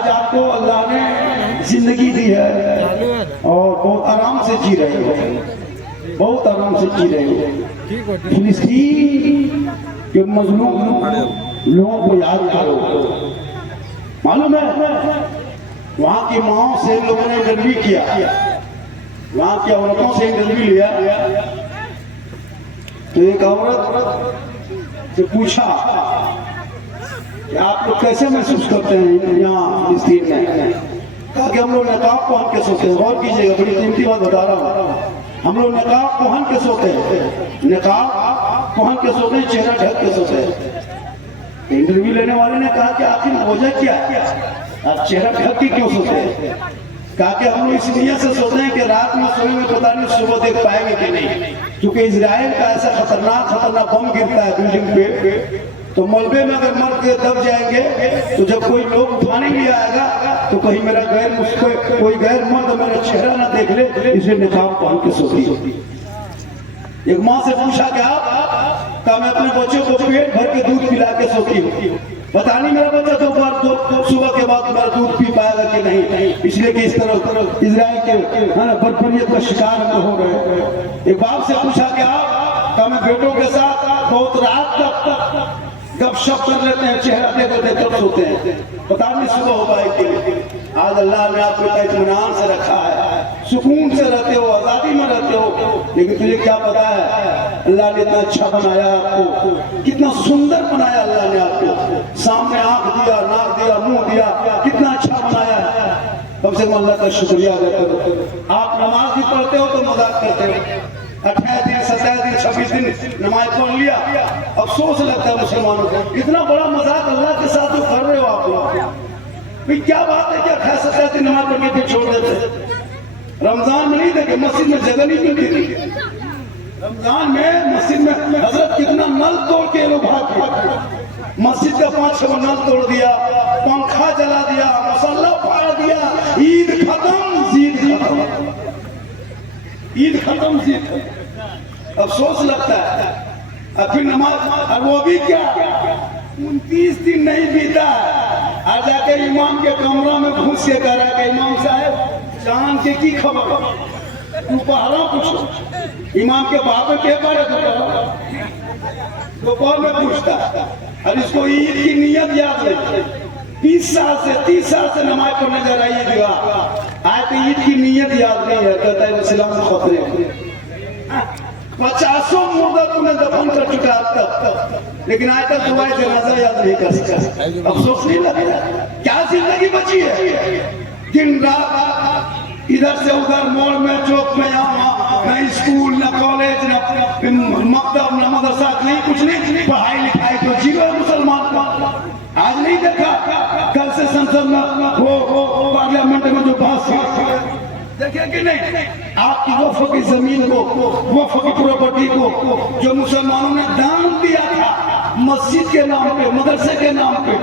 आज आपको अल्लाह ने जिंदगी दी है और बहुत आराम से जी रहे हो, बहुत आराम से जी रहे हो। फिलिस्तीन के मजलूम लोगों को याद करो। मालूम है वहां की माओ से लोगों ने इंटरव्यू किया, वहां की औरतों से इंटरव्यू लिया, तो एक औरत से पूछा कि आप लोग कैसे महसूस करते हैं यहाँ फिलिस्तीन में। कहा कि हम लोग नकाब पहन के सोते हैं। गौर कीजिएगा, बड़ी कीमती बात बता रहा हूँ। हम लोग नकाब पहन के सोते हैं, नकाब पहन के सोते हैं, चेहरा ढक के सोते हैं। इंटरव्यू लेने वाले ने कहा कि आखिर वजह क्या है, आप चेहरा ढक के क्यों सोते हैं। कहा कि हम लोग इस नीयत से सोते हैं कि रात में सोएंगे पता नहीं सुबह देख पाएंगे कि नहीं, क्योंकि इजराइल का ऐसा खतरनाक बम गिरता है बिल्डिंग पे, तो मलबे में अगर मर के दब जाएंगे तो जब कोई लोग उठाने भी आएगा तो कहीं मेरा कोई गैर मर्द मेरा चेहरा ना देख ले, इसलिए निकाब पहन के सोती होती। एक माँ से पूछा क्या, कहा मैं अपने बच्चों को पेट भर के दूध पिला के सोती हूँ। पता नहीं मेरा बच्चा तो सुबह के बाद मेरा दूध पी पाएगा कि नहीं, इसलिए कि इस तरह इजराइल के बर्बरियत का शिकार हम हो रहे। एक बाप से पूछा क्या, कहा मैं बेटों के साथ बहुत रात तक गपशप कर लेते हैं, चेहरा देखते तब सोते हैं, पता नहीं सुबह हो पाएगी। आज अल्लाह ने आपको इत्मीनान से रखा है, सुकून से रहते हो, आजादी में रहते हो, लेकिन तुझे क्या पता है अल्लाह ने इतना अच्छा बनाया आपको, कितना सुंदर बनाया अल्लाह ने आपको, सामने आंख दिया, नाक दिया, मुंह दिया, कितना अच्छा बनाया है। कम से कम अल्लाह का शुक्रिया अदा करो। आप नमाज भी पढ़ते हो तो मजाक करते हो, 28 दिन 27 दिन 26 दिन नमाज पढ़ लिया, अफसोस लगता है मुसलमानों को, इतना बड़ा मजाक अल्लाह के साथ जो कर रहे हो आप लोग। क्या बात है कि 28 27 दिन नमाज पढ़ के फिर छोड़ देते। रमजान में नहीं देखे, मस्जिद में जगह नहीं मिलती थी। रमजान में मस्जिद में हजरत कितना नल तोड़ के लोग भाग, मस्जिद का 5-6 नल तोड़ दिया, पंखा जला दिया, मसल्ला फाड़ दिया, ईद खत्म, जीद खत्म, ईद खत्म, जीद खत्म। अफसोस लगता है। अब फिर नमाज, और वो भी क्या 29 दिन नहीं बीता है, आ जाके इमाम के कमरा में घुस के कह रहा है इमाम साहब जान के की खबर, दोपहरा पूछो। इमाम के बाप के बारे दोपहर में पूछता, और इसको ईद की नियत याद नहीं। 20 साल से 30 साल से नमाज पढ़ने जा रहा है, ईद आज तो ईद की नियत याद नहीं है। कहता है इस्लाम से खतरे, 50 मुर्दा तूने दफन कर चुका अब तक, लेकिन आज तक दुआए जनाजा याद नहीं कर सका। अफसोस नहीं लगेगा, क्या जिंदगी बची है। दिन रात इधर से उधर, मोड़ में, चौक में, यहाँ न स्कूल, न कॉलेज, न मकतब, न मदरसा, नहीं कुछ नहीं, पढ़ाई लिखाई तो जीरो है मुसलमान का। आज नहीं देखा, कल से संसद में वो पार्लियामेंट में जो बात देखे कि नहीं, आपकी वफ़ की जमीन को, वफ़ की प्रॉपर्टी को जो मुसलमानों ने दान दिया था मस्जिद के नाम पे, मदरसे के नाम पे,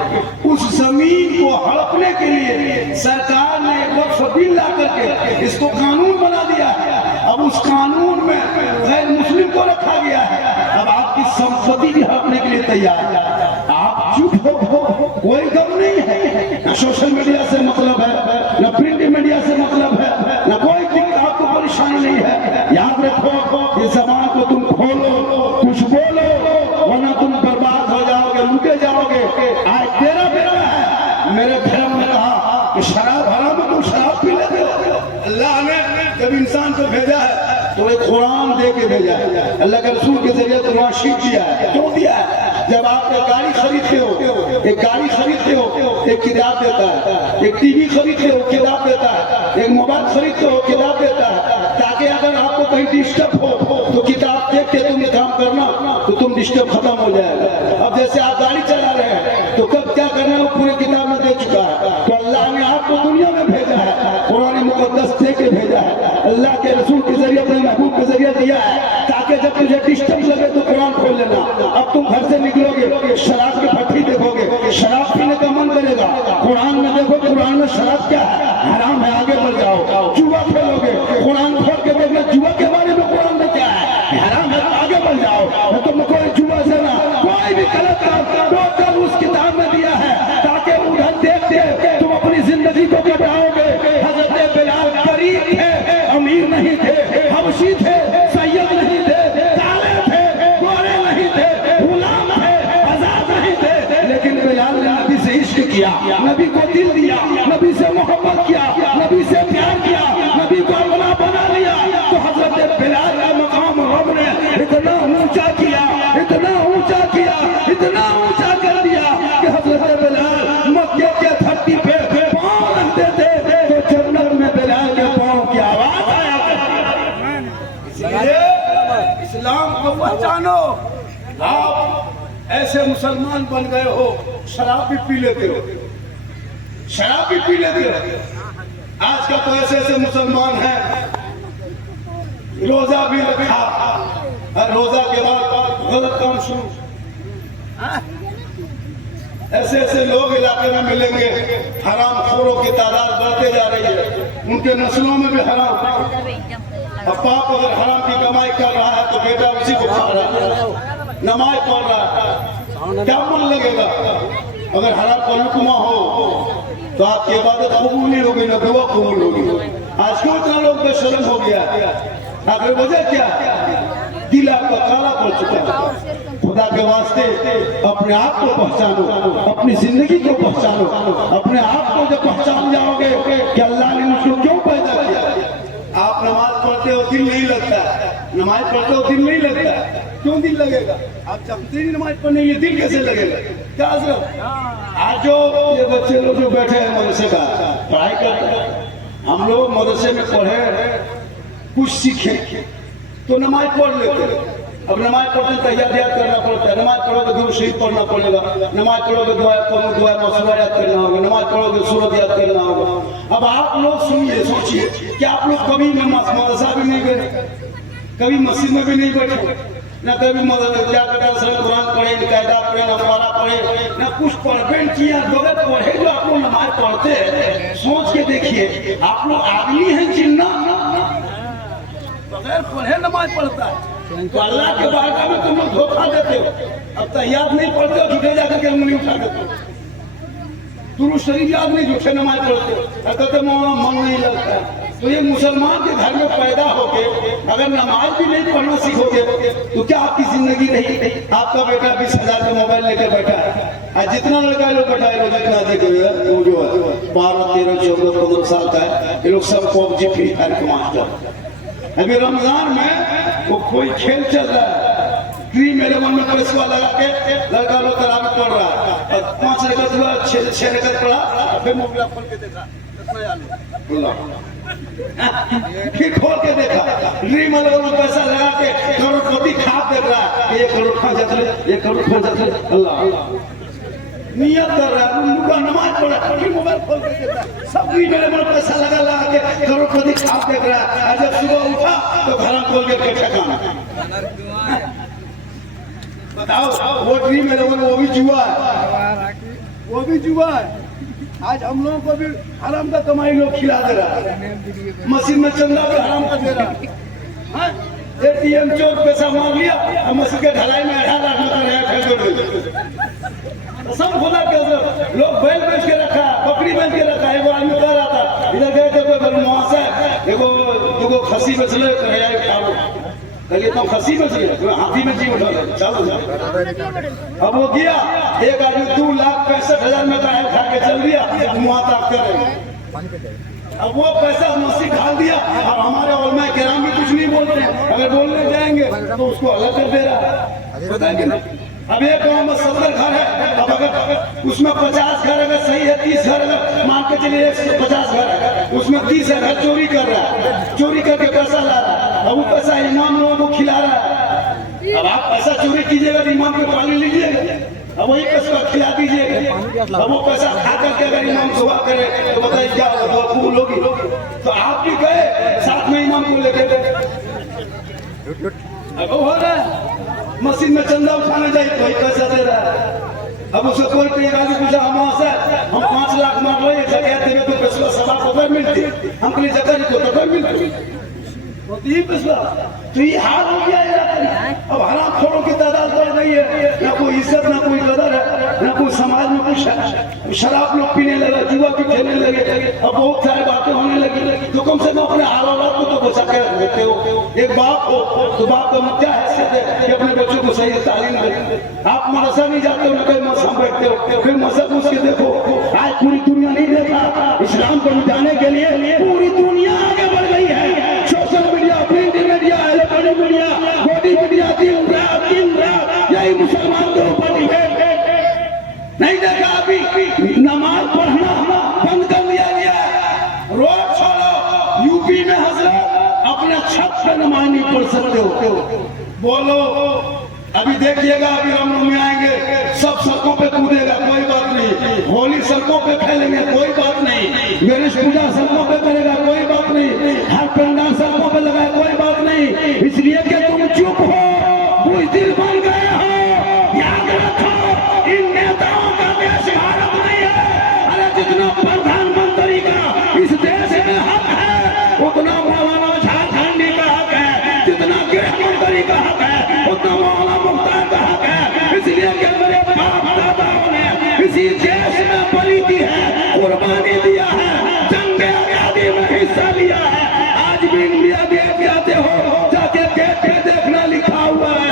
उस जमीन को हड़पने के लिए सरकार ने वक्फ बिल ला करके इसको कानून बना दिया है। अब उस कानून में गैर मुस्लिम को रखा गया है। अब आपकी संपत्ति भी हड़पने के लिए तैयार है। आप चुप हो, कोई गम नहीं है, न सोशल मीडिया से मतलब है, न प्रिंट मीडिया से मतलब है, न कोई आपको परेशानी नहीं है। याद रखो, इस जबान को तुम खोलो, कुछ बोलो, वरना तुम बर्बाद हो जाओगे, लूटे जाओगे। आज तेरा बेटा है, मेरे धर्म ने कहा कि शराब हराम है, तुम शराब पी लेते हो। अल्लाह ने जब इंसान को भेजा है तो एक कुरान दे के भेजा है, अल्लाह के रसूल के जरिए कुरान शीख दिया है। क्यों दिया है? जब आप एक गाड़ी खरीदते हो, एक गाड़ी खरीदते हो, एक किताब देता है, एक टीवी खरीदते हो, किताब देता है, एक मोबाइल खरीदते हो, किताब देता है, ताकि अगर आपको कहीं डिस्टर्ब हो तो किताब देख के तुम काम करना तो तुम डिस्टर्ब खत्म हो जाएगा। अब जैसे आप गाड़ी चला रहे हैं तो कब क्या करना है वो पूरे किताब में दे चुका है। तो अल्लाह ने आपको दुनिया में भेजा है, कुरान मुकद्दस दे के भेजा है, अल्लाह के रसूल के जरिए, अपने महबूब के जरिए दिया है, ताकि जब तुझे डिस्टर्ब लगे तो कुरान खोल लेना। अब तुम घर से निकलोगे, शराब की भट्टी देखोगे, शराब पीने का मन करेगा, कुरान में देखो, कुरान में शराब क्या है, हराम है, आगे बढ़ जाओ। जुआ खेलोगे, कुरान खोल के देखना जुआ के बारे में कुरान में क्या है, हराम है, आगे बढ़ जाओ। तुम कोई जुआ से ना कोई भी गलत काम उस किताब में दिया है, ताकि उधर देख के तुम अपनी जिंदगी को कटाओगे। हजरत बिलाल गरीब थे, अमीर नहीं थे, हबशी थे, सैयद नहीं थे, काले थे, गोरे नहीं थे, गुलाम थे, आजाद नहीं थे, लेकिन बिलाल ने नबी से इश्क किया, नबी को दिल दिया, नबी से मोहब्बत किया, नबी से प्यार किया, नबी को अपना बना लिया। तो हजरत बिलाल का मकाम रब ने इतना ऊंचा किया, इतना ऊंचा किया, इतना ऊंचा कर दिया कि हजरत बिलाल मक्के के धरती पे पांव रखते थे तो जन्नत में बिलाल के पांव की आवाज आया करती। इसलिए इस्लाम को पहचानो। आप ऐसे मुसलमान बन गए हो, शराब भी पी लेते हो, शराब भी पी लेते हो। आज का तो ऐसे ऐसे मुसलमान हैं, रोजा भी रखा और रोजा के बाद गलत काम शुरू। ऐसे ऐसे लोग इलाके में मिलेंगे, हराम खोरों की तादाद बढ़ते जा रही है, उनके नस्लों में भी हराम। अब बाप अगर हराम की कमाई कर रहा है तो बेटा उसी को खा रहा है, नमाज पढ़ रहा है, क्या मन लगेगा? अगर हराम का लुकमा हो तो आपकी इबादत कबूल नहीं होगी, ना दुआ कबूल होगी। आज क्यों इतना लोग बेशर्म हो गया? आखिर वजह क्या? दिल आपका काला पड़ चुका है। खुदा के वास्ते अपने आप को पहचानो, अपनी जिंदगी को पहचानो। अपने आप को जब पहचान जाओगे कि अल्लाह ने मुझको क्यों पैदा किया। आप नमाज पढ़ते हो दिल नहीं लगता है, नमाज पढ़ते हो दिल नहीं लगता है, क्यों दिल लगेगा? आप जब नमाज पढ़ने ये दिल कैसे लगेगा? क्या आज जो ये बच्चे लोग जो बैठे हैं मदरसे का पढ़ाई करते हैं, हम लोग मदरसे में पढ़े कुछ सीखे तो नमाज पढ़ लेते। अब नमाज पढ़ते तैयार करना पड़ता है। नमाज पढ़ोगे दुरूद शरीफ पढ़ना पड़ेगा, नमाज पढ़ोगे दुआ मसला याद करना होगा, नमाज पढ़ोगे सूरत याद करना होगा। अब आप लोग सुनिए, सोचिए कि आप लोग कभी मदरसा भी नहीं गए, कभी मस्जिद में भी नहीं बैठे, न कभी क्या कुरान पढ़े, कायदा पढ़े, नमारा पढ़े, न कुछ पढ़े किया। बगैर पढ़े जो आप लोग नमाज पढ़ते हैं, सोच के देखिए आप लोग आदमी हैं जिन्ना? बगैर पढ़े नमाज पढ़ता है तो अल्लाह के बारगाह में तुम लोग धोखा देते हो। अब तो याद नहीं पढ़ते हो, झूठे जाकर के उंगली उठा देते हो। दुरूद शरीफ याद नहीं, झूठे नमाज पढ़ते हो, कहते मन नहीं लगता है। तो ये मुसलमान के घर में पैदा होके अगर नमाज भी नहीं पढ़ना सीखोगे तो क्या आपकी जिंदगी रही? आपका बेटा 20,000 का मोबाइल लेकर बैठा है, आज जितना लड़का लोग बैठा है, जितना देखे वो जो है 12, 13, 14, 15 साल का है, ये लोग सब पबजी फ्री फायर के मास्टर। अभी रमजान में वो कोई खेल चल रहा है, ड्रीम 11 में पैसा लगा के लड़का लोग तरावी पढ़ रहा है, 5 रकत हुआ, 6 रकत पढ़ा, फिर मोबाइल खोल के देखा, फिर खोल के देखा, ड्रीम 11 में पैसा लगा के करोड़पति खाप देख रहा है, 1 करोड़ खा जाते, 1 करोड़ खा जाते। अल्लाह नियत कर रहा है, उनका नमाज पढ़ रहा है, फिर मोबाइल खोल के देखा, सब ड्रीम 11 में पैसा लगा के करोड़पति खाप देख रहा है। जब सुबह उठा तो घर खोल के बैठा काम। बताओ वो ड्रीम 11 वो भी जुआ है, वो भी जुआ है। आज हम लोगों को भी हराम का कमाई लोग खिला दे रहा है, मशीन में चंदा भी हराम का दे रहा है। एटीएम चोर पैसा मांग लिया और मशीन के ढलाई में 18 लाख सब खुदा के लोग बैल बेच के रखा, बकरी बेच के रखा। एगो आदमी कह रहा था, इधर गए थे कोई मुआसा एगो खसी बेच ले, कहिए तो खसी बेच लिया, हाथी में जी उठा ले, चलो जाओ। अब वो गया, एक आदमी 2,65,000 में का खा के चल दिया, मुआता करे। अब वो पैसा मस्जिद ढाल दिया, अब हमारे उलमा किराम भी कुछ नहीं बोलते हैं, अगर बोलने जाएंगे तो उसको अलग कर दे रहा है, पता है ना। अब एक गाँव में 70 घर है, अब अगर उसमें 50 घर अगर सही है, 30 घर अगर मान के चलिए 150 घर है, उसमें 30 घर चोरी कर रहा है, चोरी करके पैसा ला रहा है, अब वो पैसा इमाम लोगों को खिला रहा है। अब आप पैसा चोरी कीजिएगा, इमाम पे पानी लीजिएगा, अब वही पैसा खिला दीजिएगा। अब वो पैसा खा करके अगर इमाम दुआ करे तो बताइए क्या होगा, कबूल होगी? तो आप भी गए साथ में इमाम को लेकर, अब हो रहा है मशीन में चंदा उठाने जाए कोई पैसा दे रहा है। अब उसको कोई पूछा, हम 5 लाख मार रहे हैं, जगह देवे तो पैसा सभा को मिलती, हम के लिए जगह को तो मिलती, तो ये हाल हो गया है। अब हरामखोरों की तादाद बढ़ रही है, ना कोई इज्जत ना कोई कदर है, ना कोई समाज में कुछ है। शराब लोग पीने लगा, जुआ भी खेलने लगे, अब बहुत सारी बातें होने लगी। तो कम से कम अपने औलाद को तो बचा के रख देते हो। एक बाप हो तो बाप का क्या हैसियत है कि अपने बच्चों को सही तालीम दे। आप मदरसा नहीं जाते हो, ना कहीं मौसम बैठते हो, फिर मजहब पूछ के देखो। आज पूरी दुनिया नहीं देखा, इस्लाम को मिटाने के लिए पूरी दुनिया आगे बढ़ गई है। Social media, print media, electronic media, body media, दिन रात यही मुसलमान के ऊपर नहीं देखा। अभी नमाज पढ़ना बंद कर दिया गया, रोज छोड़ो। यूपी में हजरत अपने छत पे नमाज नहीं पढ़ सकते हो, बोलो। अभी देखिएगा, अभी रामनवमी आएंगे, सब सड़कों पे कूदेगा, कोई बात नहीं। होली सड़कों पे खेलेंगे, कोई बात नहीं। गणेश पूजा सड़कों पे करेगा, कोई बात नहीं। हर पंडाल सड़कों पे लगाए, कोई बात नहीं। इसलिए कि तुम चुप हो, बुज़दिल बन गए हो। याद रखो, इन नेताओं का देश भारत नहीं है। अरे जितना प्रधानमंत्री का इस देश में हक है, उतना मौलाना झारखंडी का हक है। जितना गृह मंत्री का हक है, उतना मौलाना मुख्तार का हक है। इसलिए कि मेरे बाप दादाओं ने इसी देश में बलि दी है, कुर्बानी दिया है, जंग आजादी में हिस्सा लिया है। आज भी इंडिया देख जाते हो, जाके गेट पे देखना लिखा हुआ है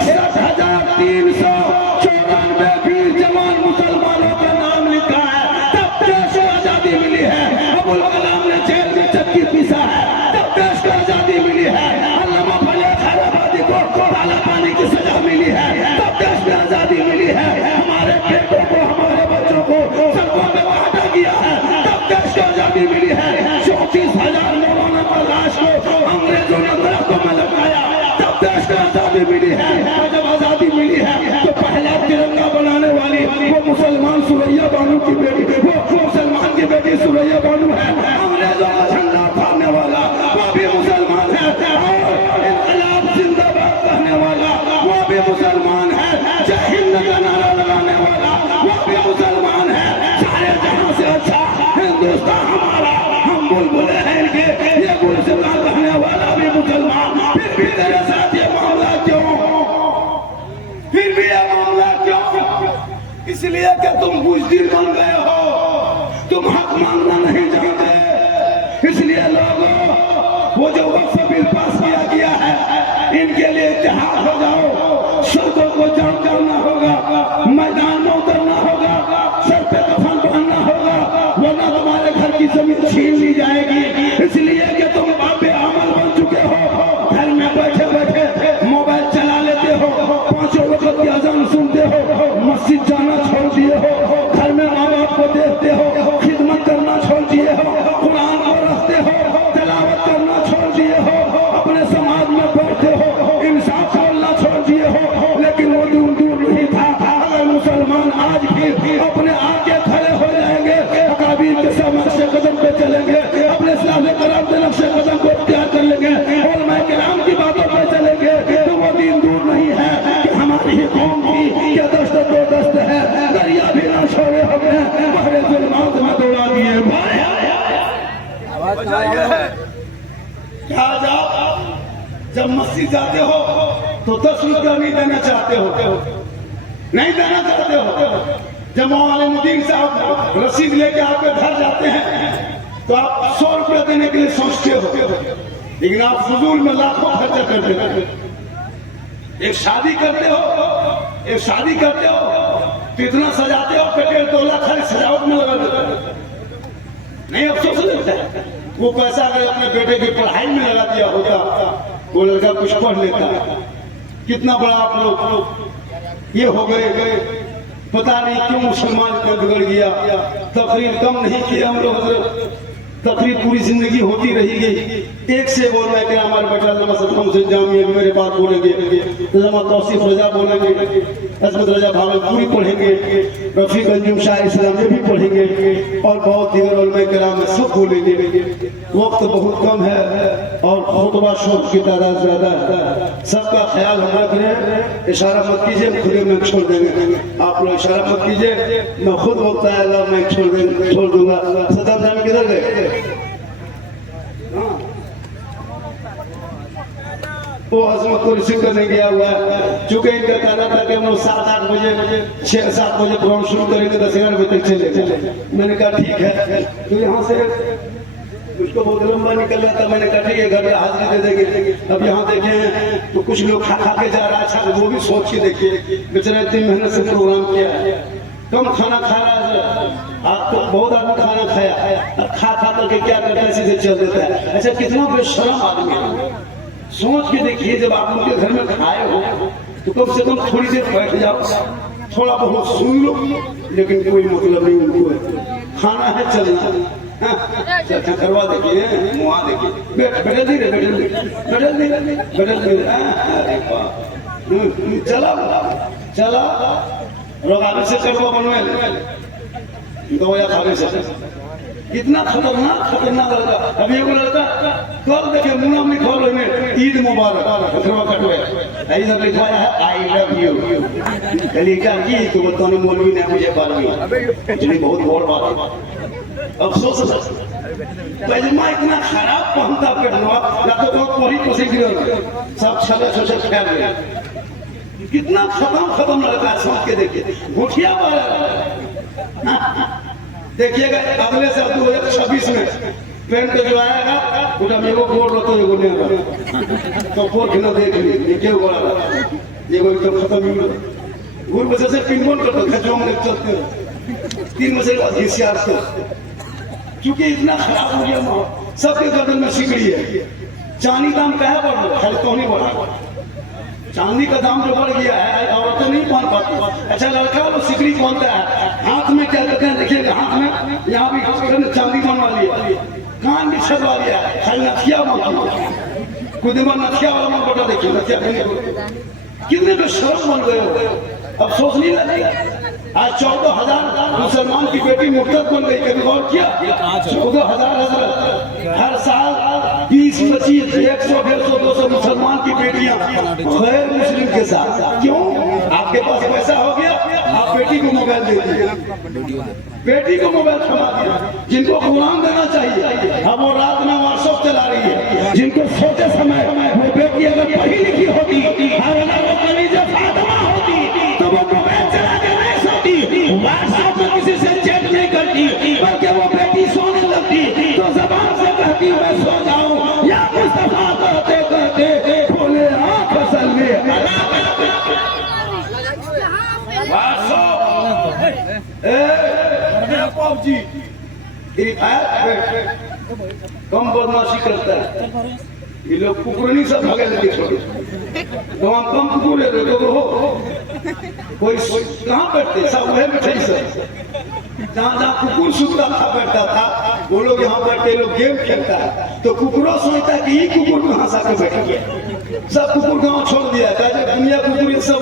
61,394 वीर जवान मुसलमानों का नाम लिखा है। तब देश को आजादी मिली है। अबुल कलाम ने जेल में चक्की पीसा है, तब देश को आजादी मिली है। अल्लामा फजल खैराबादी को काला पानी की सजा मिली है, तब देश में आजादी मिली है। हमारे बेटों को, हमारे बच्चों को सड़कों पे काटा गया है, तब देश को आजादी मिली है। 34,000 मौलाना का लाश को अंग्रेजों ने दरख्तों में लगाया, तब देश को आजादी मिली है। जब आजादी मिली है तो पहला तिरंगा बनाने वाली वो मुसलमान सुरैया बानू की बेटी, वो मुसलमान की बेटी सुरैया बानू है। अंग्रेजों का झंडा उठाने वाला वो भी मुसलमान है, और इनकलाब जिंदाबाद कहने वाला वो भी मुसलमान है। जय हिंद का नारा लगाने वाला वो भी मुसलमान है। सारे जहां से अच्छा हिंदुस्तान हमारा, हम बुलबुलें हैं इनके, ये गुलसितान कहने वाला भी मुसलमान। फिर भी तेरे साथ ये मामला क्यों, फिर भी ये मामला क्यों? इसलिए कि तुम बुज़दिल बन गए हो, तुम हक मांगना नहीं जानते। इसलिए लोगों, वो जो वक्फ बिल पास किया गया है, इनके लिए इत्तेहाद हो जाओ। सड़कों को जाम करना होगा, मैदान में उतरना होगा, सर पे कफन पहनना होगा, वरना तुम्हारे घर की जमीन छीन ली जाएगी। इसलिए कि तुम बाबे अमल बन चुके हो, घर में बैठे बैठे मोबाइल चला लेते हो, 5 वक्त की अजान सुनते हो, मस्जिद जाना छोड़ दिए हो, घर में माँ बाप को देखते हो, खिदमत करना छोड़ दिए हो, कुरान को रखते हो, तिलावत करना छोड़ दिए हो, अपने समाज में बैठते हो, इंसाफ बोलना छोड़ दिए हो। लेकिन वो दूर नहीं था। अगर मुसलमान आज भी अपने आगे खड़े हो जाएंगे, अकाबीर के सब नक्शे कदम पे चलेंगे, अपने इस्लाम कराम के नक्शे कदम को इख्तियार कर लेंगे, उलमा किराम की बातों पर चलेंगे, तो वो दिन दूर नहीं है कि हमारी ही कौम की क्या दस्त दो दस्त है, दरिया भी ना छोड़े हमने, बहरे जुल्मात में दौड़ा दिए। क्या जब मस्जिद जाते हो तो 10 रुपया नहीं देना चाहते हो, नहीं देना चाहते हो। जब मौलाना साहब रसीद लेके आपके घर जाते हैं तो आप 100 रुपया देने के लिए सोचते हो, लेकिन आप फजूल में लाखों खर्चा कर देते हो। एक शादी करते हो तो इतना सजाते हो, पेटेल तोला खाली सजावट में लगा देते हो। नहीं अफसोस लगता है, वो पैसा अगर अपने बेटे की पढ़ाई में लगा दिया होता, वो लड़का कुछ पढ़ लेता। कितना बड़ा आप लोग ये हो गए, पता नहीं क्यों मुसलमान इतना बिगड़ गया। तकरीर कम नहीं की हम लोग, तकरीर पूरी जिंदगी होती रही गई। एक से बोल रहे कि हमारे बेटा जामिया मेरे बात बोलेंगे, तौसीफ रजा बोलेंगे, अजमत रजा भावलपुरी पढ़ेंगे, रफीक अंजुम शाह इस्लाम ये भी पढ़ेंगे, और बहुत दीगर उलमा किराम में सब बोलेंगे। वक्त बहुत कम है और खुतबा शोक की तादाद ज्यादा है। सबका ख्याल हम रख रहे हैं। इशारा मत कीजिए, खुद में छोड़ देंगे। आप लोग इशारा मत कीजिए, मैं खुद बोलता है मैं छोड़ दूंगा। सदाम साहब किधर गए? वो हजमत को रिसीव करने गया हुआ है। चूंकि इनका कहना था कि हम लोग 7-8 बजे 6-7 बजे प्रोग्राम शुरू करेंगे, 10-11 बजे तक चले। मैंने कहा ठीक है। तो यहाँ से उसको बहुत लंबा निकल रहा था। मैंने कहा ठीक है, घर में हाजिरी दे देंगे। अब यहाँ देखे तो कुछ लोग खा के जा रहा है। अच्छा, वो भी सोच के देखिए, बेचारा 3 महीने से प्रोग्राम किया है, कम खाना खा रहा है। आपको बहुत आदमी खाना खाया, अब खा करके क्या करता है, सीधे चल देता है। अच्छा, कितना बेशरम आदमी है। सोच के देखिए, जब आप उनके घर में खाए हो तो कम से कम थोड़ी देर बैठ जाओ, थोड़ा बहुत सुन लो, लेकिन कोई मतलब नहीं उनको। खाना है, चलना करवा देखिए, मुआ देखिए, बैठल धीरे चला चला रोगावे से करवा बनवे दो या खावे से। कितना खतरनाक लड़का। अभी एगो लड़का कल देखे मुना में लिखा है ईद मुबारक, कटवे इधर लिखवाया है आई लव यू। कली का की तो बताने मौलवी ने मुझे बारहवीं, इतनी बहुत बड़ बात है। अफसोस पैजमा इतना खराब पहनता पेटवा, या तो बहुत परी को सीख रहे सब छले छोटे फैल गए। कितना खत्म लड़का है, समझ के देखिए। घुटिया देखिएगा अगले साल 2026 में पेन पे जो आएगा उनका मेरे को बोल रहा तो एगो नहीं तो फोर खिला देख लीजिए, क्यों बोला एगो एकदम खत्म ही हो गुर बजे से पिनबोन करते खजों में चलते 3 बजे बाद हिसियार से, क्योंकि इतना खराब हो गया। सबके गर्दन में सिकड़ी है। चांदी दाम कहाँ बढ़ रहा है, खाली तो नहीं बढ़ा। चांदी का दाम जो बढ़ गया है, औरतें नहीं पहन पाती। अच्छा, लड़का वो सिकड़ी पहनता है, हाथ में क्या करते हैं देखिएगा, हाथ में यहाँ भी चांदी बनवा लिया, कान भी छदवा लिया, खाली नथिया खुद नथिया वाला बटा देखिए, नथिया कितने तो शर्म बन गए हो। अब सोच नहीं लगेगा। आज 14,000 मुसलमान की बेटी मुर्तद बन गई, कभी गौर किया? 14,000 हर साल 20, 25, 100, 150, 200 मुसलमान की बेटियां गैर मुस्लिम के साथ। क्यों? आपके पास पैसा हो गया, आप बेटी को मोबाइल दे दिए, बेटी को मोबाइल थमा दिया। जिनको कुरान देना चाहिए, अब वो रात में व्हाट्सएप चला रही है। जिनको सोते समय वो बेटी अगर पढ़ी लिखी होती, वो कलीजा फातिमा होती, तो वो मोबाइल चला के नहीं सोती, व्हाट्सएप में किसी से चैट नहीं करती, बल्कि वो बेटी सोने लगती तो जबान से कहती मैं सो जाऊं, या मुस्तफा कहते कहते खोले आंख असल में कम बदमाशी करता है। ये लोग कुकुरनी सब भगे लगे छोड़े, तो हम कम कुकुर ले तो हो कोई कहाँ बैठते, सब वह बैठे सब। जहाँ कुकुर सुनता था बैठता था, वो लोग यहाँ बैठे, लोग गेम खेलता है, तो कुकुरों सोचता है कि ये कुकुर कहाँ से आके बैठ गया। सब कुकुर गाँव छोड़ दिया, दुनिया कुकुर सब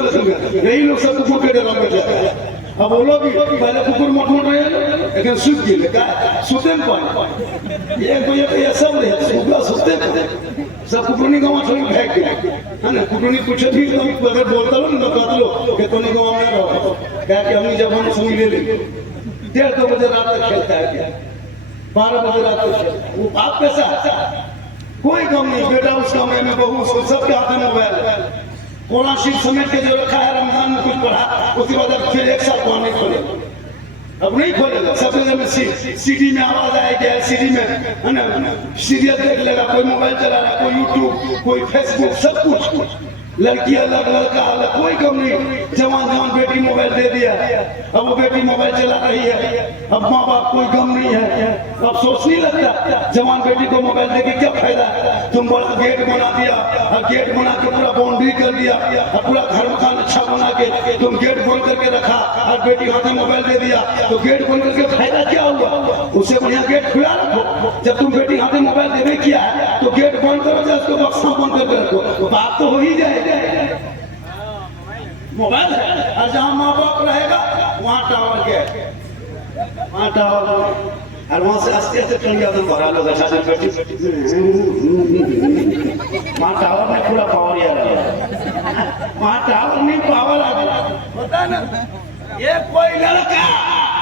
यही लोग सब कुकुर के डर में बैठ जाता है। अब वो लोग पहले कुकुर मोट रहे, लेकिन सूख गए, सुते ये सब रहे सुते सब कुकुरनी गाँव छोड़ फेंक गए, है ना। कुकुरनी कुछ भी अगर बोलता लो ना कहते लो कि तोने गाँव में रहो, क्या कि हमने जब हम समझ ले 1:30 बजे रात तक खेलता है, 12 बजे रात तक खेलता है। वो बाप कैसा, कोई गम नहीं, बेटा उसका में बहू सबके हाथ में मोबाइल, कुरान शरीफ समेट के जो रखा है, रमजान में कुछ पढ़ा, उसके बाद फिर एक साल कुरान नहीं खोलेगा, अब नहीं खोलेगा। सब जगह में सीडी में आवाज आएगी, एलसीडी में, है ना, सीरियल देख लेगा, कोई मोबाइल चला रहा, कोई यूट्यूब, कोई फेसबुक, सब कुछ। लड़की अलग, लड़का अलग, कोई कम नहीं। जवान बेटी मोबाइल दे दिया, अब वो बेटी मोबाइल चला रही है, अब माँ बाप कोई गम नहीं है। अब सोच नहीं लगता, जवान बेटी को मोबाइल देके क्या फायदा। तुम बड़ा गेट बना दिया, और गेट बना के पूरा बाउंड्री कर दिया, और पूरा घर मकान अच्छा बना के तुम गेट बंद करके रखा, और बेटी हाथ में मोबाइल दे दिया, तो गेट बंद करके फायदा क्या हुआ। उससे बढ़िया गेट खुला रखो। जब तुम बेटी हाथ में मोबाइल देने किया है, तो गेट बंद करो, उसको बक्सा बंद करके रखो, बात तो हो ही जाएगी। मोबाइल है, और जहाँ माँ बाप रहेगा वहाँ टावर के, वहाँ टावर, और वहाँ से आस्ते आस्ते चल गया भरा लोग अच्छा से बैठी, वहाँ टावर में पूरा पावर आ रहा, वहाँ टावर नहीं पावर आ गया। पता ना, ये कोई लड़का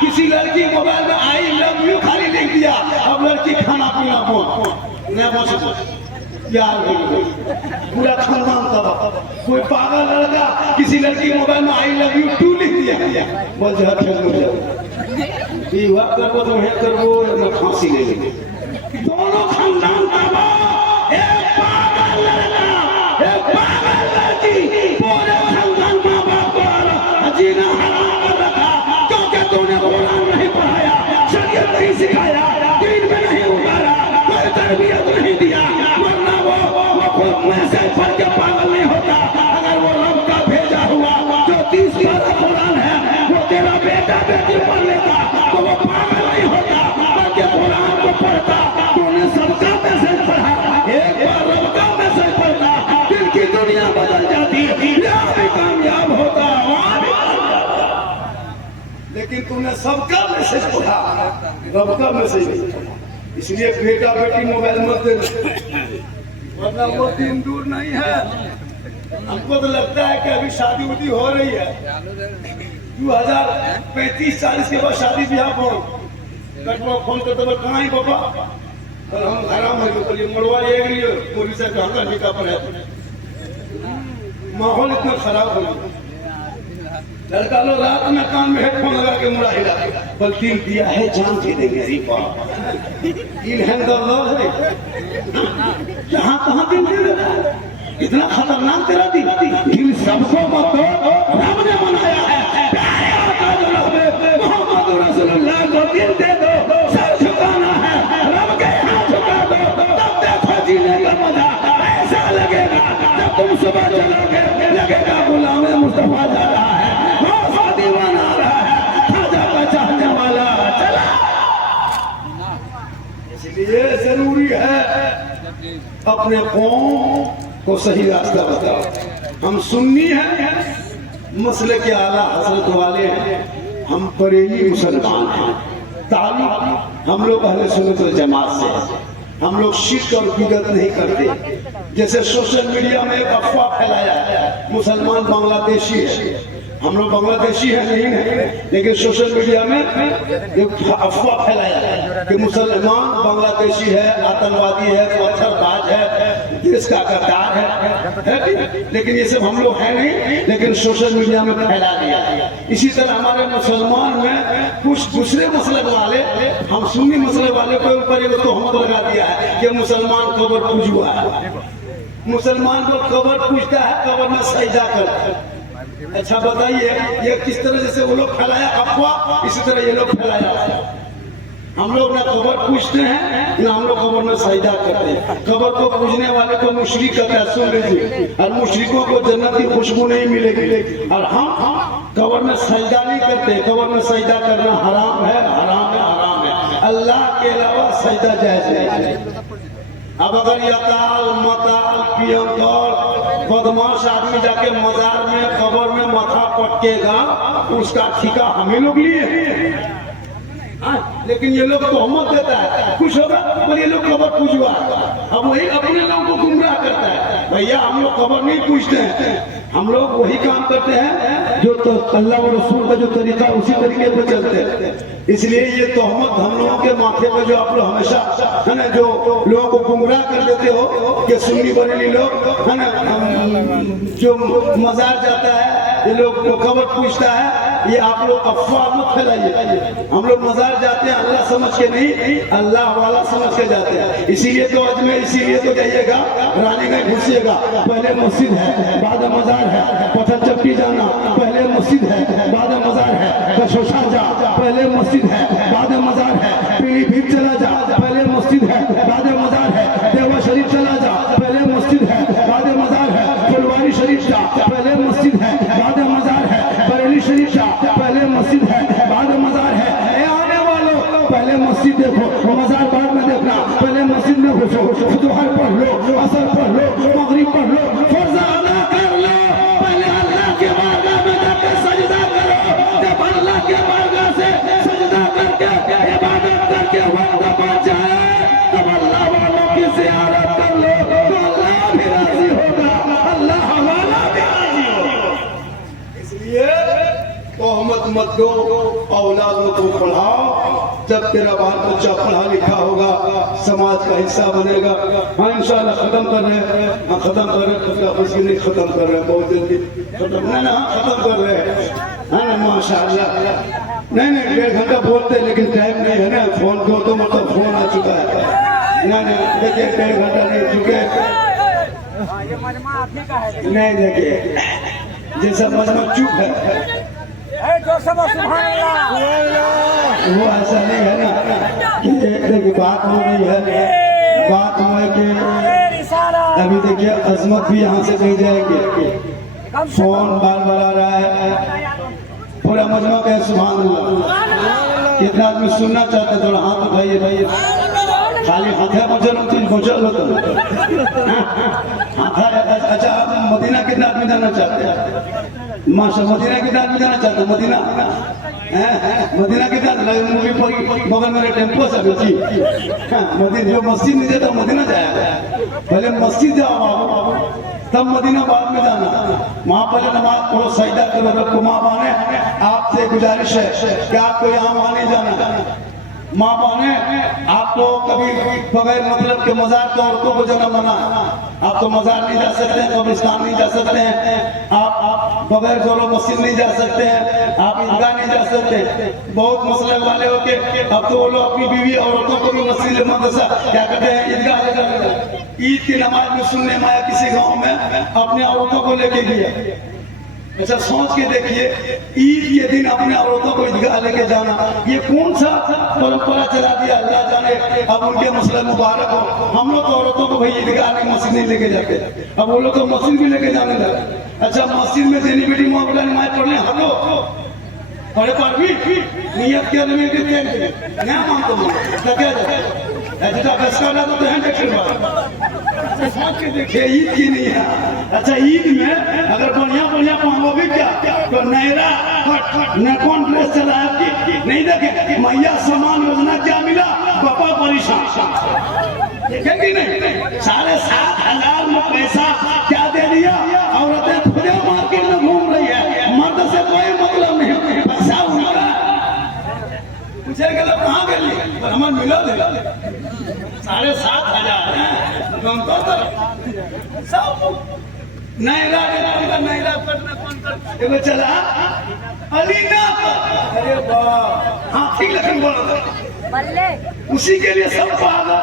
किसी लड़की मोबाइल में आई लव यू खाली लिख दिया, अब लड़की खाना पीना बोल प्यार हो गई, पूरा खानदान तबाह। कोई पागल लड़का किसी लड़की के मोबाइल में आई लव यू 2 लिख दिया, बस जहाँ खेल हो जाओ, ये हुआ करबो तो है करबो या फांसी ले लेंगे। दोनों खानदान तबाह, एक पागल लड़का, एक पागल लड़की, पूरे खानदान माँ बाप को जीना हराम कर रखा, क्योंकि तूने कुरान नहीं पढ़ाया, शरीयत नहीं सिखाया, दीन में नहीं उतारा, कोई तरबियत नहीं दिया, वरना वो खुद मैसेज पढ़ के पागल नहीं होता। अगर वो रब का भेजा हुआ जो 30 पारा कुरान है वो तेरा बेटा बेटी पढ़ लेता तो वो पागल नहीं होता, बल्कि कुरान को पढ़ता। तूने सबका मैसेज पढ़ा, एक बार रब का मैसेज पढ़ता, दिल की दुनिया बदल जाती, यहाँ भी कामयाब होता, वहाँ भी कामयाब। लेकिन तूने सबका मैसेज पढ़ा, रब का मैसेज नहीं पढ़ा। इसलिए बेटा बेटी मोबाइल मत देना, वरना वो दिन दूर नहीं है। हमको तो लगता है कि अभी शादी उदी हो रही है, 2035-40 के बाद शादी ब्याह फोन करते तो कहाँ ही बाबा, और हम हराम हो गए, मरवा लिए पूरी से कहाँ निका पर है। माहौल इतना खराब हो गया, लड़का लोग रात में कान में हेडफोन लगा के मुड़ा हिला, बल दिल दिया है जान दे देंगे। अरे बाप, दिल है जहाँ कहाँ दिल दे देगा, इतना खतरनाक तेरा दिल। दिल सबको मत दो, रब ने बनाया है, प्यारे आका जो रब मोहम्मद रसूलुल्लाह को दिल दे दो, सर झुकाना है, रब के हाथ झुका दो, तब देखो जीने का मजा ऐसा लगेगा। जब तुम सुबह चलोगे लगेगा गुलाम मुस्तफा जा रहा है, दीवाना आ रहा है, खाजा का चाहने वाला चला। इसलिए जरूरी है अपने कौम को सही रास्ता बताओ। हम सुन्नी हैं, मसले के आला हजरत वाले हैं, हम बरेली मुसलमान हैं, तालीम हम लोग अहले सुन्नत वल जमात से हैं, हम लोग शिर्क और बिदअत नहीं करते। जैसे सोशल मीडिया में एक अफवाह फैलाया है मुसलमान बांग्लादेशी है, हम लोग बांग्लादेशी है नहीं है, लेकिन सोशल मीडिया में एक अफवाह फैलाया है कि मुसलमान बांग्लादेशी है, आतंकवादी है, पत्थरबाज है, देश का गद्दार है। लेकिन ये सब हम लोग है नहीं, लेकिन सोशल मीडिया में फैला दिया। इसी तरह हमारे मुसलमान में कुछ दूसरे मसले वाले, हम सुन्नी मसले वाले के ऊपर एक तोहमत लगा दिया है कि मुसलमान कब्र पूजुआ है, मुसलमान को कब्र पूजता है, कब्र में सजदा करता है। अच्छा बताइए, ये किस तरह जैसे वो लोग फैलाया अफवाह, इसी तरह ये लोग फैलाया। हम लोग ना कब्र पूजते हैं ना हम लोग कब्र में सजदा करते हैं। कब्र को पूजने वाले को मुशरिक कहते हैं, सुन लीजिए, और मुशरिकों को जन्नत की खुशबू नहीं मिलेगी। और हम कब्र में सजदा नहीं करते, कब्र में सजदा करना हराम है, हराम है, हराम है। अल्लाह के अलावा सजदा जायज है। अब अगर यताल मताल पियंकर बदमाश आदमी जाके मजार में कब्र में माथा पटकेगा, उसका ठिका हमें लोग लिए। लेकिन ये लोग तोहमत देता है, कुछ होगा पर ये लोग कब्र पूजवा, अब वही अपने लोगों को गुमराह करता है। भैया हम लोग कब्र नहीं पूजते हैं, हम लोग वही काम करते हैं जो तो अल्लाह और रसूल का जो तरीका उसी तरीके पे चलते हैं। इसलिए ये तोहमत हम लोगों के माथे पर जो आप लोग हमेशा है ना, जो लोगों को गुमराह कर देते हो कि सुन्नी बरेली लोग है ना, जो मजार जाता है ये लोग कब्र पूजता है, ये आप लोग अफवाह मत फैलाइए। हम लोग मजार जाते हैं अल्लाह समझ के नहीं, अल्लाह वाला समझ के जाते हैं। इसीलिए तो अजमेर, इसीलिए तो जाइएगा रानी में घुसिएगा, पहले मस्जिद है बाद मजार है, पत्थर चप्पी जाना पहले मस्जिद है बाद मजार है, कशोशा जा पहले मस्जिद है बाद मजार है, पीलीभीत चला जा पहले मस्जिद है बाद मजार है, देवा शरीफ चला जा पहले मस्जिद है बाद मजार है, फुलवारी शरीफ जा पहले मस्जिद है बाद मजार है, बरेली शरीफ जा पहले मस्जिद है बाद मजार है। आने वालों पहले मस्जिद देखो, मजार बाद में देखना, पहले मस्जिद में घुसो, फुतूहात पढ़ लो, असर पढ़ लो, मगरिब पढ़ लो, फर्ज अदा कर लो, पहले अल्लाह के बारगाह में जाकर सजदा करो। जब अल्लाह के बारगाह से सजदा करके इबादत करके वक्त पहुंच जाए, तब अल्लाह वालों की ज़ियारत कर लो तो अल्लाह भी राजी होगा, अल्लाह वाला भी राजी होगा। इसलिए तोहमत मत दो, औलाद को पढ़ाओ। जब तेरा बाल बच्चा पढ़ा लिखा होगा, समाज आपका हिस्सा बनेगा। हाँ इंशाल्लाह खत्म कर रहे हैं, हाँ खत्म कर रहे हैं, उसका कुछ नहीं खत्म कर रहे हैं, बहुत जल्दी खत्म ना ना खत्म कर रहे हैं, है ना माशाल्लाह। नहीं नहीं 1.5 घंटा बोलते हैं लेकिन टाइम नहीं है ना, फोन दो तो मतलब फोन आ चुका है। नहीं नहीं देखिए 1.5 घंटा नहीं चुके, नहीं देखिए जैसा मजमा चुप है वो ऐसा नहीं है ना कि देखिए बात हो रही है, बात हो है कि अभी देखिए अजमत भी यहाँ से नहीं जाएंगे, फोन बार बार आ रहा है, पूरा मजमा का सुभान अल्लाह। कितना आदमी सुनना चाहते थोड़ा हाथ उठाइए भाई, खाली हाथ है मुझे अच्छा आप मदीना कितना आदमी जाना चाहते हैं? माशा मदीना कितना आदमी जाना चाहते हैं? मदीना मदीना कितना मगर मेरे टेम्पो से बेची मदीना जो मस्जिद नहीं जाता मदीना जाएगा, पहले मस्जिद जाओ तब मदीना बाद में जाना, वहाँ पहले नमाज पढ़ो सजदा करो रब को माँ बाने। आपसे गुजारिश है कि आपको यहाँ वहाँ नहीं जाना, माँ बाने आपको कभी बगैर मतलब के मजार के औरतों को जाना मना, आप तो मजार नहीं जा सकते हैं, कब्रिस्तान नहीं जा सकते हैं, आप बगैर जोरो मस्जिद नहीं जा सकते हैं, आप ईदगाह नहीं जा सकते। बहुत मसले वाले हो के अब तो वो लोग अपनी बीवी औरतों को भी मस्जिद मदरसा क्या कहते हैं ईदगाह ले जाने लगे। ईद की नमाज में सुनने में आया किसी गाँव में अपने औरतों को लेके गया, अच्छा सोच के देखिए ईद के दिन अपने औरतों को ईदगाह लेके जाना, ये कौन सा परंपरा चला दिया अल्लाह जाने। अब उनके मसले मुबारक हो, हम लोग तो औरतों को भाई ईदगाह नहीं मस्जिद नहीं लेके जाते, अब वो लोग तो मस्जिद भी लेके जाने लगे। अच्छा मस्जिद में देनी बेटी मोहब्बत नमाज पढ़ने हलो पढ़े पर भी नियत के में क्या मानते हो क्या जाए ऐसा बस करना तो है सोच के देखिए ईद की नहीं है। अच्छा ईद में अगर बढ़िया बढ़िया पहनोगे क्या तो नैरा न कौन ड्रेस चला है नहीं देखे मैया समान योजना क्या मिला पापा परेशान देखेंगे नहीं 7,500 में पैसा क्या दे दिया, औरतें खुदे मार्केट में घूम रही है, मर्द से कोई मतलब नहीं, पैसा उनका पूछे गए कहाँ गए हमारे मिला दे 7,500 सब नैरा नैरा चला अलीना अरे वाह हाँ ठीक लखन बोला उसी के लिए सब पागल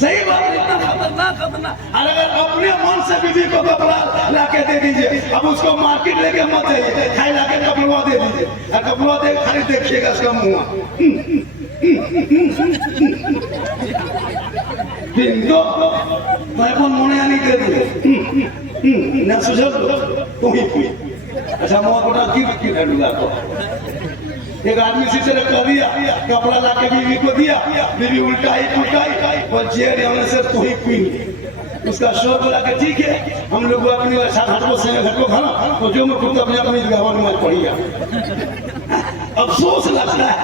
सही बात इतना खतरनाक और अगर अपने मन से बीवी को कपड़ा लाके दे दीजिए, अब उसको मार्केट लेके मत जाइए, खाई लाके कपड़ा दे दीजिए और कपड़ा दे खाली देखिएगा उसका मुँह तो मैं कौन मोने नहीं दे दिए ना सुझाव तो ही अच्छा मुँह बता की लगा तो एक आदमी से चले कर दिया कपड़ा लाके बीवी को दिया, बीवी उल्टाई और जेल होने से तो ही पी उसका शोर बोला कि ठीक है हम लोग अपनी अच्छा घाट को सही घाट को खाना तो जो मैं खुद अपने अपनी गवान में पढ़िया अफसोस लगता है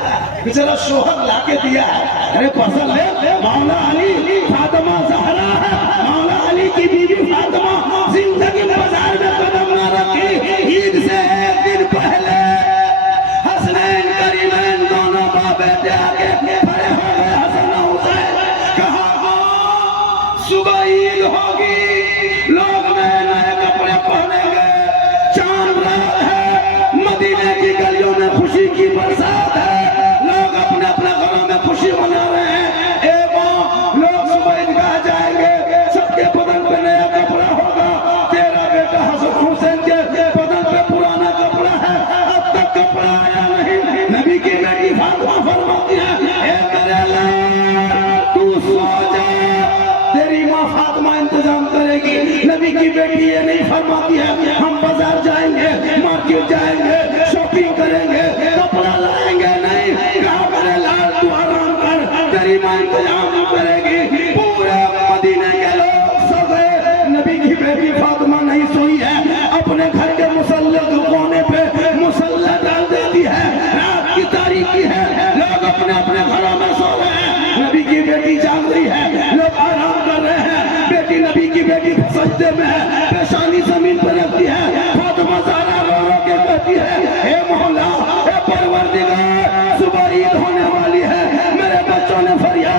बेचारा शोहर लाके दिया है। अरे पसंद है मौला अली फातिमा ज़हरा है, मौला अली की बीवी फातिमा जिंदगी बाजार में कदम न रखी, ईद से एक दिन पहले हसनैन करीमैन दोनों बाप बेटे आके खड़े हो गए, हसन हुसैन कहा सुबह ईद होगी, लोग नए नए कपड़े पहनेंगे, चांद रात है, मदीने की गलियों में खुशी की बरसात है, लोग अपने अपने घरों में खुशी मना रहे हैं, लोग सुबह ईदगाह जाएंगे, सबके बदन पे नया कपड़ा होगा, तेरा बेटा हसन हुसैन के बदन पे पुराना कपड़ा है, अब तक कपड़ा आया नहीं। नबी की बेटी फातिमा फरमाती है तू सो जा, तेरी माँ फातिमा इंतजाम करेगी। नबी की बेटी ये नहीं फरमाती है हम बाजार जाएंगे, मार्केट जाएंगे, शॉपिंग करेंगे, कपड़ा लाएंगे, नहीं कहा मेरे लाल तू आराम कर, तेरी माँ इंतजाम करेगी। पूरे मदीने के लोग सो गए, नबी की बेटी फातिमा नहीं सोई है, अपने घर के मुसल्ले के कोने पे मुसल्ला डाल देती है, रात की तारीकी है, लोग अपने अपने घरों में सो रहे हैं, नबी की बेटी जाग रही है, लोग आराम कर रहे हैं, बेटी नबी की बेटी सजदे में है, पेशानी जमीन पर रखती है, फातिमा ज़हरा रो रो के कहती है हे मौला हे परवरदिगार सुबह ईद होने वाली है, मेरे बच्चों ने फरियाद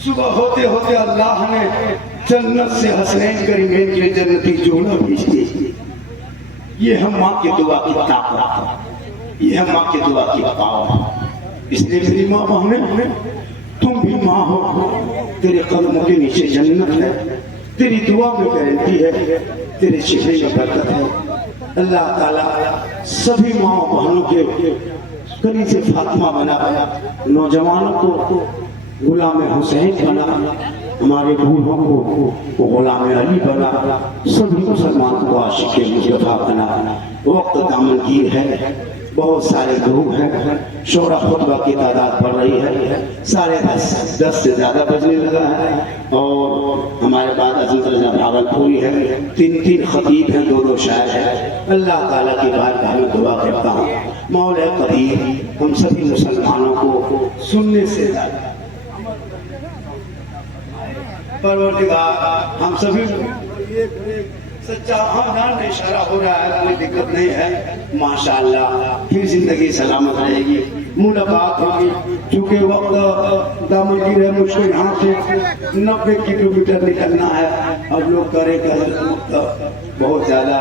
सुबह होते होते अल्लाह ने जन्नत से हसनैन करीमैन के लिए जन्नती जोड़ा भेज दी। ये है माँ की दुआ की ताकत, ये है माँ की दुआ की पावर। इसलिए मेरी माँ बहने, तुम भी माँ हो, तेरे कदमों के नीचे जन्नत है, तेरी दुआ में गारंटी है, तेरे चेहरे में बरकत है। अल्लाह ताला सभी माँ बहनों के कली से फातिमा बना, नौजवानों को गुलाम हुसैन बना, हमारे बूढ़ों को गुलाम अली बना, सभी मुसलमान को आशिक मुस्तफा बना। वक्त दामनगीर है, बहुत सारे लोग हैं, शोरा खुतबा की तादाद बढ़ रही है, 10:30 से ज्यादा बजने लगा है। और हमारे बाद हज़रत रज़ा भागलपुरी है, 3 खतीब हैं, 2 शायर हैं। अल्लाह ताला की बारगाह में दुआ करता हूँ, मौला कदीर हम सभी मुसलमानों को सुनने से ज्यादा परवरदिगार हम सभी सच्चा हाँ इशारा हो रहा है, कोई दिक्कत नहीं है। माशाअल्लाह फिर जिंदगी सलामत रहेगी, मुलाकात होगी। चूँकि वक्त दामनगीर है, मुझको यहाँ से 90 किलोमीटर निकलना है। अब लोग करे बहुत ज़्यादा,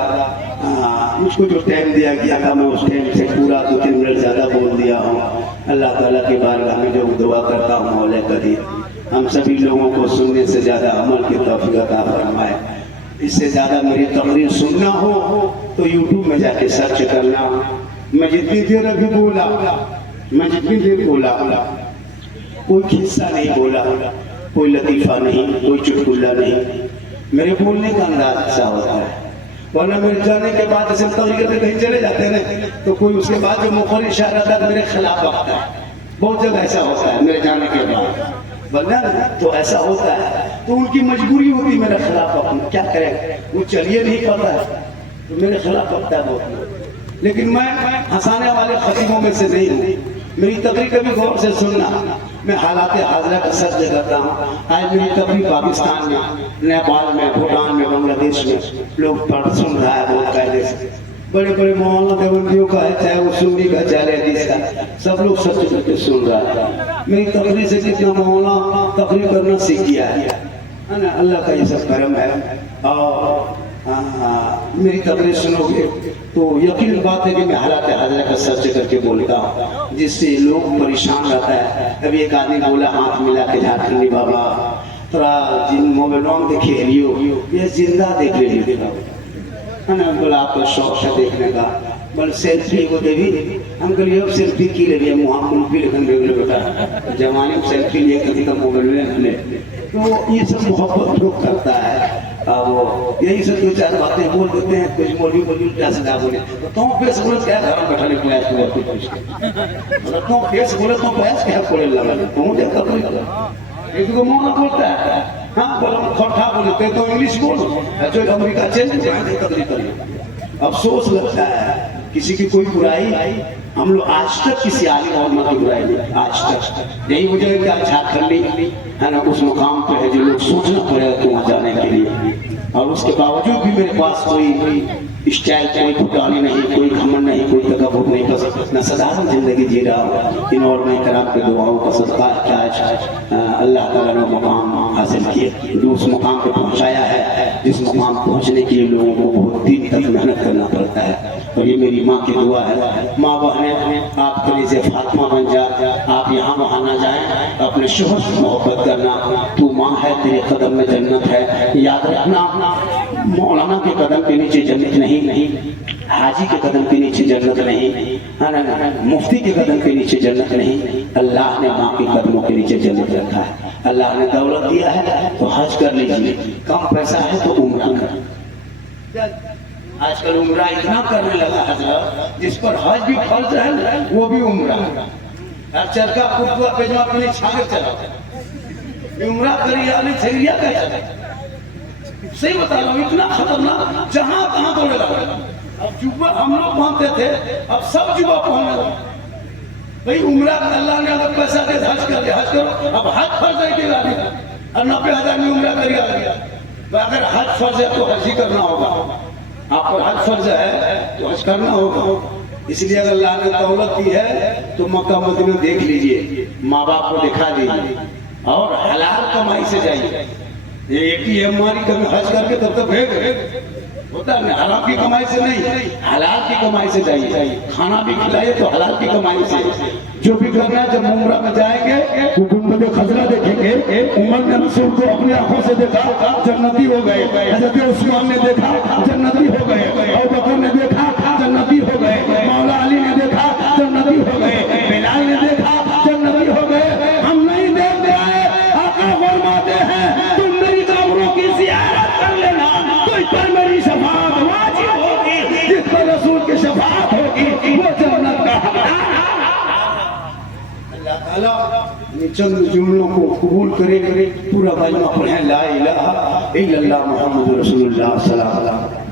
मुझको जो टाइम दिया गया था मैं उस टाइम से पूरा 2-3 मिनट ज़्यादा बोल दिया हूँ। अल्लाह ताला की बारगाह में जो दुआ करता हूँ, मौला कदीर हम सभी लोगों को सुनने से ज़्यादा अमल की तौफीक अता फरमाए। इससे ज़्यादा मेरी तकरीर सुनना हो तो यूट्यूब में जाके सर्च करना। मैं जितनी देर अभी बोला, मैं जितनी देर बोला, कोई खिस्सा नहीं बोला, कोई लतीफ़ा नहीं, कोई चुटकुला नहीं। मेरे बोलने का अंदाज ऐसा होता है, वरना मेरे जाने के बाद ऐसे तकरीर करके कहीं चले जाते हैं तो कोई उसके बाद जो मुखर इशारा था मेरे खिलाफ आता है। बहुत जगह ऐसा होता है मेरे जाने के बाद, वरना तो ऐसा होता है तो उनकी मजबूरी होती मेरे खिलाफ अपना, क्या करें, वो चलिए नहीं पता है तो मेरे खिलाफ पकता है बहुत। लेकिन मैं हंसाने वाले खतीबों में से नहीं हूँ। मेरी तकरीर कभी गौर से सुनना, मैं हालात हाजरा का सर्च करता हूँ। आज मेरी तकरीर पाकिस्तान में, नेपाल में, भूटान में, बांग्लादेश में लोग पढ़ सुन रहा है बहुत कायदे से। बड़े बड़े मौलाना देवबंदियों का है, चाहे वो सुन्नी का चाहे हदीस का, सब लोग सच करके सुन रहा है। मेरी तकरीर से कितना मौलाना तकरीर करना सीख गया है ना, अल्लाह का ये सब करम है। और मेरी तकरीर सुनोगे तो यकीन बात है कि मैं हालात हाजरा का सर्च करके बोलता हूँ, जिससे लोग परेशान रहता है। अभी एक आदमी बोला हाथ मिला के झारखंडी बाबा थोड़ा जिन मोबाइलों में देखे लियो, ये जिंदा देख लीजिए है ना। बोला आपका शौक है देखने का, बोल सेल्फी को देवी हम कहिए अब सेल्फी की ले लिया मुँह भी लेकिन बेटा जमाने में सेल्फी लिए कभी का मोबाइल में, तो ये सब मोहब्बत लोग करता है। वो यही सब 2-4 बातें बोल देते हैं, कुछ मोदी क्या से ना बोले तो फेस बोले क्या घर में बैठा प्रयास हुआ तो फेस बोले तो प्रयास क्या बोले लगा तो देखता कोई एक मौना बोलता है। हाँ बोला खोटा बोलते तो इंग्लिश बोलो, जो अमेरिका चेंज करिए। अफसोस लगता है किसी की कोई बुराई, हम लोग आज तक किसी आलिम और की बुराई नहीं, आज तक। यही वजह है कि आज झारखंडी है ना उस मुकाम पे है जो लोग सोचना पड़ेगा वहाँ जाने के लिए। और उसके बावजूद भी मेरे पास कोई स्टाइल, कोई फुटानी नहीं, कोई घमंड नहीं, कोई तकब्बुर नहीं, बस मैं साधारण जिंदगी जी रहा हूँ। इन और मैं कराम के दुआओं का सदका है कि आज अल्लाह ताला ने मुकाम हासिल किया, जो उस मुकाम पे पहुँचाया है, जिस मुकाम पहुँचने के लिए लोगों को बहुत दिन तक मेहनत करना पड़ता है। और ये मेरी माँ की दुआ है। माँ बहनें आप कलीज़े फातिमा बन जा, आप यहाँ वहाँ ना जाएं, अपने शोहर से मोहब्बत करना। तू माँ है, तेरे कदम में जन्नत है, याद रखना। मौलाना के कदम के नीचे जन्नत नहीं, हाजी के कदम के नीचे जन्नत नहीं है ना, मुफ्ती के कदम के नीचे जन्नत नहीं। अल्लाह ने माँ के कदमों के नीचे जन्नत रखा है। अल्लाह ने दौलत दिया है तो हज कर लीजिए, कम पैसा है तो उम्रा कर। आजकल उम्रा इतना करने लगा हजरत, जिस पर हज भी फर्ज है वो भी उम्रा। हर चरखा कुर्ता पेजमा पे नहीं छाकर चला, उम्रा करिया नहीं छरिया का। सही बता रहा हूँ, इतना खतरनाक, जहाँ कहाँ दौड़े लगा। अब जुब्बा हम लोग पहनते थे, अब सब जुब्बा पहनने लगे। भाई उम्रा अल्लाह ने अगर पैसा दे हज कर ले, हज करो। अब हज फर्ज है कि और 90,000 में उम्रा करिए। अगर हज फर्ज है तो हज ही करना होगा, आप पर हज फर्ज है तो हज करना होगा। इसलिए अगर अल्लाह ने दौलत दी है तो मक्का मदीना देख लीजिए, माँ बाप को दिखा दीजिए, और हलाल कमाई से जाइए। ये एक ही हमारी कभी हज करके तब तक भेज होता है, हराम की कमाई से नहीं, हलाल की कमाई से जाइए। खाना भी खिलाइए तो हलाल की कमाई से। जो भी करना है, जब उम्रा में जाएंगे तो गुंबद खजरा देखेंगे। उमर ने रसूल को अपनी आंखों से देखा, जन्नती हो गए। हजरत उस्मान ने देखा, जन्नती हो गए। अबू बकर ने देखा, जन्नती हो गए। मौला अली ने देखा, जन्नती हो गए। बिलाल ने देखा, जन्नती हो गए। हम नहीं देख रहे, आका फरमाते हैं तुम मेरी कब्रों की जियारत कर लेना, तो इस पर मेरी शफाअत वाजिब होगी। जिस पर रसूल की शफाअत होगी वो जन्नत का हकदार। अल्लाह ताला चंद जुमलों को कबूल करे, पूरा कलमा पढ़ें ला इलाहा इल्लल्लाह मुहम्मद रसूलुल्लाह सल्लल्लाहु अलैहि वसल्लम।